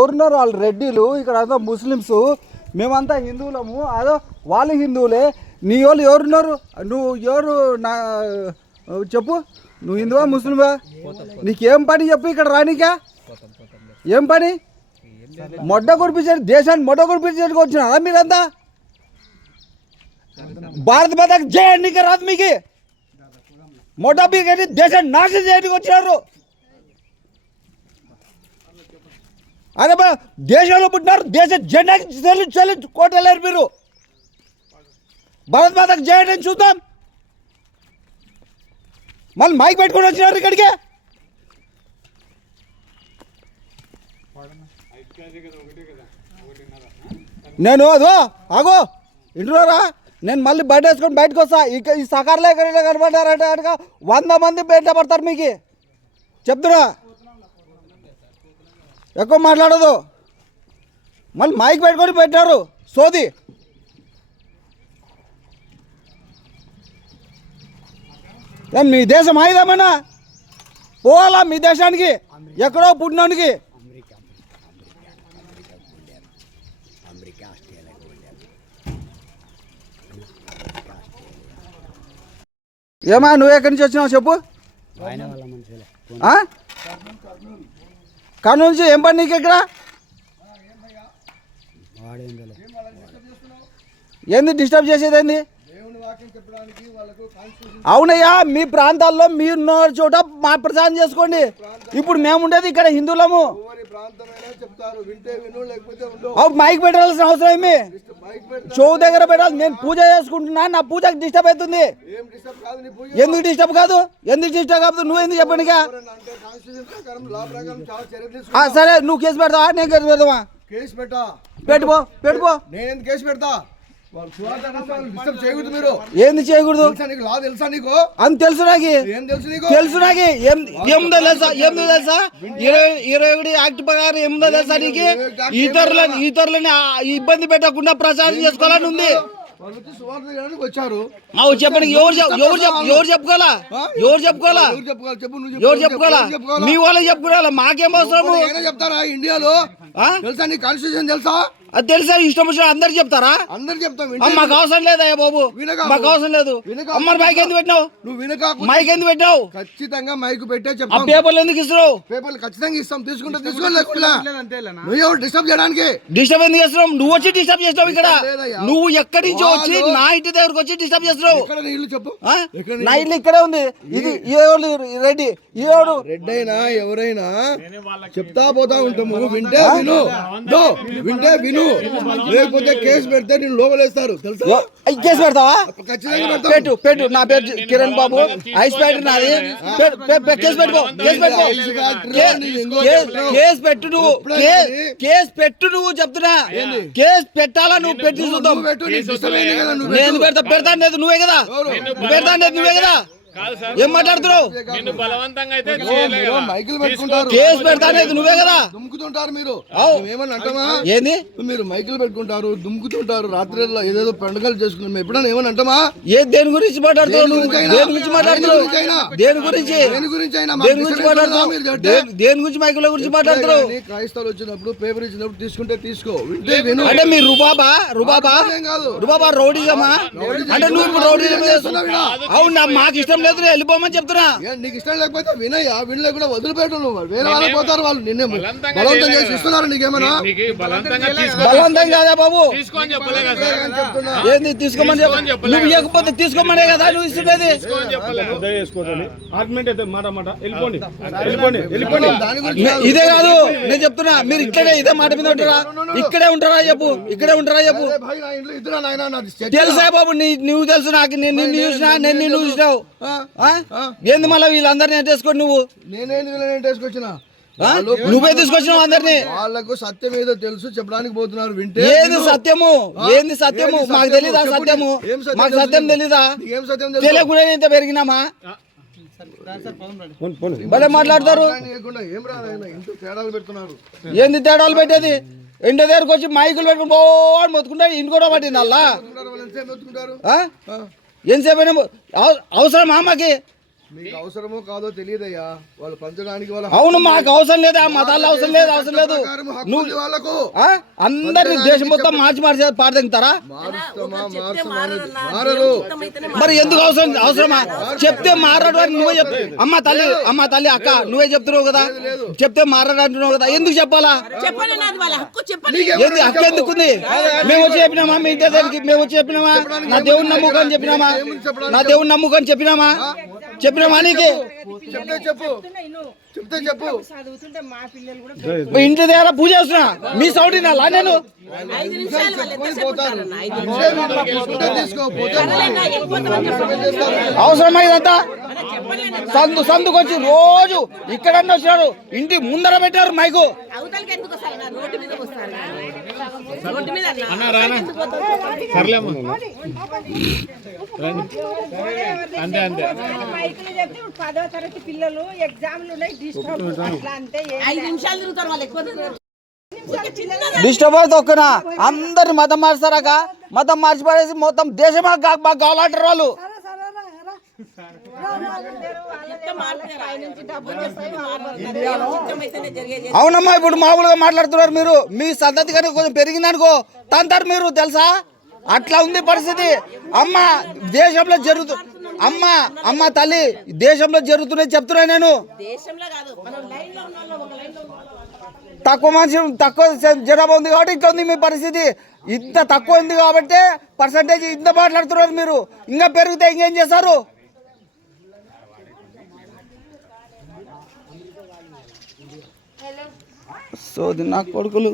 ఎవరున్నారు వాళ్ళు రెడ్డిలు ఇక్కడ అంతా ముస్లిమ్స్ మేమంతా హిందువులము. అదో వాళ్ళు హిందువులే. నీ వాళ్ళు ఎవరున్నారు? నువ్వు ఎవరు? నా చెప్పు. నువ్వు హిందువా ముస్లిమా? నీకేం పని చెప్పు ఇక్కడ రానికా. ఏం పని? మొడ్డ కురిపించారు దేశాన్ని మొడ్డ కురిపించడానికి వచ్చినారా మీరంతా? భారత మాత జై ఎన్నిక రాదు మీకు. మొడ్డ మీకు దేశాన్ని నాశనం చేయడానికి వచ్చినారు. అరే బా దేశంలో పుట్టినారు దేశ జెండాకి చెల్లించి చెల్లి కోటలేరు మీరు. భారత్ మాతకు చేయండి చూద్దాం. మళ్ళీ మైక్ పెట్టుకొని వచ్చినారు ఇక్కడికి. నేను అదో ఆగో ఇంట్లోరా? నేను మళ్ళీ బయట వేసుకొని బయటకు వస్తా. ఇక ఈ సకార్లో ఎక్కడ కనబడ్డారంటే కనుక వంద మంది బయట పడతారు మీకు. చెప్తున్నా. ఎక్కువ మాట్లాడదు. మళ్ళీ మైక్ పెట్టుకొని పెట్టారు. సోది. మీ దేశం ఆయుధమన్నా పోవాలా మీ దేశానికి? ఎక్కడో పుట్టినోనికి? ఏమా నువ్వు ఎక్కడి నుంచి వచ్చినావు చెప్పు ఆయన వాళ్ళ మనుషులే ఆ? కర్నూలు నుంచి ఏం పని నీకు ఇక్కడ? ఏంది డిస్టర్బ్ చేసేది అవునయ్యా మీ ప్రాంతాల్లో మీరు చోట మా ప్రచారం చేసుకోండి. ఇప్పుడు మేము ఉండేది ఇక్కడ హిందువులము. మైక్ పెట్టాల్సిన అవసరం ఏమి? చెవు దగ్గర పెట్టాలి. నేను పూజ చేసుకుంటున్నా నా పూజకి డిస్టర్బ్ అవుతుంది. ఎందుకు డిస్టర్బ్ కాదు? ఎందుకు డిస్టర్బ్ కాదు? నువ్వు ఎందుకు చెప్పండిగా తీసుకుంటా. సరే నువ్వు కేసు పెడతావా? నేను కేసు పెడతావా? కేసు పెట్టా. పెట్టుకో పెట్టుకో నేను ఎందుకు కేసు పెడతా? ఏంది చేయకూడదు? తెలుసా నీకు? లా తెలుసా నీకు? అని తెలుసు నాకు. ఏం తెలుసు నీకు? నాకు. ఏముందో తెలుసా? ఏముందో తెలుసా? ఇరవై ఇరవై ఒకటి యాక్ట్ ప్రకారం ఏముందో తెలుసా నీకు? ఇతరులని ఇతరులని ఇబ్బంది పెట్టకుండా ప్రచారం చేసుకోవాలని ఉంది. చెప్పండి ఎవరు ఎవరు ఎవరు చెప్పుకోవాలా? ఎవరు చెప్పుకోవాలా? ఎవరు చెప్పుకోవాలి? చెప్పు నువ్వు చెప్పు, ఎవరు చెప్పుకోవాలా? ఎవరు చెప్పుకోవాలా? మీ వాళ్ళకి చెప్పుకోవాలా? మాకేం అవసరము? చెప్తారా? ఇండియాలో? ఆ? తెలుసా నీ కాన్స్టిట్యూషన్ తెలుసా? అది తెలుసా? ఇష్టం వచ్చిన అందరు చెప్తారా? అందరు చెప్తాం మాకు అవసరం లేదయ్యా బాబు? మాకు అవసరం లేదు. అమ్మ మైక్ ఎందుకు పెట్టినావు? నువ్వు వినక మైక్ ఎందుకు పెట్టావు ఖచ్చితంగా మైక్ పెట్టే ఆ చెప్తాం. పేపర్లు ఎందుకు ఇస్తున్నావు? పేపర్లు ఖచ్చితంగా ఇస్తాం. తీసుకుంటే తీసుకోవాలి లేకుండా నువ్వు ఎవరు డిస్టర్బ్ చేయడానికి? డిస్టర్బ్ ఎందుకు చేస్తున్నావు? నువ్వు వచ్చి డిస్టర్బ్ చేస్తావు ఇక్కడ. నువ్వు ఎక్కడి నుంచి వచ్చి నా ఇంటి దగ్గరకు వచ్చి డిస్టర్బ్ చేస్తున్నావు. చెప్పు? నా ఇల్లు? ఇక్కడే ఉంది. ఇది ఎవరు రెడ్డి. ఈ ఎవరు రెడ్ అయినా ఎవరైనా చెప్తా పోతా ఉంటాము. వింటే విను. వింటే విను. లేకపోతే కేసు పెడితే నేను లోపలేస్తారు తెలుసా? కేసు పెడతావా? పెట్టు పెట్టు. నా పేరు కిరణ్ బాబు. ఐస్ ప్యాకెట్ నాది. పెట్టు, కేసు పెట్టుకో కేసు పెట్టుకో. కేసు పెట్టు నువ్వు. కేసు పెట్టు నువ్వు చెప్తున్నా. కేసు పెట్టాలా నువ్వు? పెట్టి చూద్దాం. పెట్టు నేను పెట్టు. పెడతా పెడతాను లేదు నువ్వే కదా. పెడతాను లేదు నువ్వే కదా. ఏం మాట్లాడుతున్నావు? మీరు. మైకులు పెట్టుకుంటారు. కేసు నువ్వే కదా? దుమ్ముకుతుంటారు మీరు. అవు. ఏమన్నా అంటామా? ఏంది? మీరు మైకులు పెట్టుకుంటారు దుమ్ముకుతుంటారు రాత్రిలో ఏదేదో పండుగలు చేసుకున్నాం మేము ఎప్పుడైనా ఏమన్నా అంటామా? ఏ దేని గురించి మాట్లాడుతున్నావు దేని నువ్వు? గురించైనా? దేని గురించి మాట్లాడుతున్నావు? దేని గురించి దేని గురించి? దేని మాట్లాడుతున్నావు? మీరు దేని- మైకుల గురించి మాట్లాడుతున్నావు? క్రైస్తవులు వచ్చినప్పుడు పేపర్ ఇచ్చినప్పుడు తీసుకుంటే తీసుకో. అంటే మీ రుబాబా? రుబాబా? ఏం కాదు. రుబాబా రౌడీజమా? అంటే నువ్వు రౌడీజం చేస్తున్నావు అవునా మాకు ఇష్టం లేదు నేను వెళ్ళిపోమని చెప్తున్నా. నీకు ఇష్టం లేకపోతే వినయ్యా వినలే కూడా వదిలిపెట్టు నువ్వు. వేరే వాళ్ళు పోతారు వాళ్ళు నిన్నే బలవంతం చేసి. ఇస్తున్నారు నీకేమన్నా నీకు బలవంతంగా తీసుకో బలవంతం కాదా బాబు. తీసుకోని చెప్పలే కదా. సార్ అని చెప్తున్నా. ఏంది తీసుకోమని చెప్పు నువ్వు ఇవ్వకపోతే తీసుకోమనే కదా నువ్వు ఇస్తుండేది ఇదే కాదు నేను చెప్తున్నా మీరు ఇక్కడే ఇదే మాట మీద ఉంటారా? ఇక్కడే ఉంటారా చెప్పు ఇక్కడే ఉంటారా చెప్పు. తెలుసా బాబు నీ నువ్వు తెలుసు నాకు నేను నిన్ను చూసినా నేను నిన్ను చూసినావు? ఏంది మళ్ళీ వీళ్ళందరినీ ఎట్టేసుకోండి నువ్వు? నేనేంటి వీళ్ళని? నువ్వే తీసుకొచ్చినావు అందరినీ? వాళ్ళకు సత్యం ఏదో తెలుసు చెప్పడానికి పోతున్నారు వింటే ఏది. సత్యము? ఏంది సత్యము? మాకు సత్యము? తెలీదా సత్యము? ఏం మాకు తెలుసు సత్యం? తెలీదా? నీకేం సత్యం తెలియకుండా ఇంత పెరిగినామా. భలే మాట్లాడతారు. ఏం ఏంది తేడాలు పెట్టేది? ఇంటి దగ్గరకు వచ్చి మైకులు పెట్టుకుని పోని మొత్తుకుంటాడు ఇంటి కూడా పట్టింది అల్లా? ఎంతసేపు అవసరం అమ్మకి మాకి అవసరమో కాదో తెలియదయ్యా. వాళ్ళు పంచడానికి వాళ్ళ అవును మాకు అవసరం లేదు ఆ మతాల్లో అవసరం లేదు అవసరం లేదు. వాళ్ళకు. ఆ? అందరిని దేశం మొత్తం మార్చి మార్చి మారరు మరి ఎందుకు అవసరం అవసరమా? చెప్తే మారడు అని నువ్వే చెప్ అమ్మ తల్లి అమ్మ తల్లి అక్క నువ్వే చెప్తున్నావు కదా? చెప్తే మారడు అంటున్నావు కదా? ఎందుకు చెప్పాలా? ఏంది హక్కు ఎందుకుంది? మేము వచ్చి చెప్పినామా మీ ఇంటి దగ్గరికి? మేము వచ్చి చెప్పినామా? నా దేవుని నమ్ముకని చెప్పినామా? నా దేవుని నమ్ముకని చెప్పినామా? చెప్పినామా నీకు చెప్తే చెప్పు. చెప్తే దగ్గర పూజ చేస్తున్నా. మీ సౌండ్ వినాలా? నేను ఐదు నిమిషాలు వాళ్ళు ఎంతసేపు ఉంటారన్న? ఐదు ఇదే మీరు నాకు తీసుకుంటే తీసుకోకపోతే నిమిషాలు వెళ్ళిపోతామని చెప్పండి. అవసరమా ఇదంతా? అన్న చెప్పలేను. సందు సందుకు వచ్చి రోజు ఇక్కడన్నా వచ్చినాడు. ఇంటి ముందర పెట్టారు మైకు. అవతలకి ఎందుకు వస్తారు? అన్న? రోడ్డు మీద వస్తారు రోడ్డు మీద అన్న. అన్న రానా? ఎందుకు పోతారు? సర్లేమ్మా అంతే అంతే. మైకులు చెప్తే ఇప్పుడు పదో తరగతి పిల్లలు ఎగ్జామ్లు ఉన్నాయి డిస్టర్బ్ అట్లా ఐదు నిమిషాలు తిరుగుతారు వాళ్ళు ఎక్కువ డిస్టర్బ్ అయితే ఒక్కనా? అందరిని మతం మార్చారాక మతం మార్చి పడేసి మొత్తం దేశమా బాగా కావాలంటారు వాళ్ళు. అవునమ్మా ఇప్పుడు మామూలుగా మాట్లాడుతున్నారు మీరు. మీ సద్దతి కనుక కొంచెం పెరిగిందనుకో తంతారు మీరు తెలుసా? అట్లా ఉంది పరిస్థితి. అమ్మ దేశంలో జరుగుతు అమ్మ అమ్మ తల్లి దేశంలో జరుగుతున్నాయి చెప్తున్నా నేను. దేశంలో కాదు మనం లైన్లో ఉన్న వాళ్ళు ఒక లైన్లో ఉన్న. వాళ్ళు. తక్కువ మనిషి తక్కువ జనాభా ఉంది కాబట్టి ఇట్లా ఉంది మీ పరిస్థితి. ఇంత తక్కువ ఉంది కాబట్టి పర్సంటేజ్ ఇంత మాట్లాడుతున్నారు మీరు. ఇంకా పెరిగితే ఇంకేం చేస్తారు? సోది నా కొడుకులు.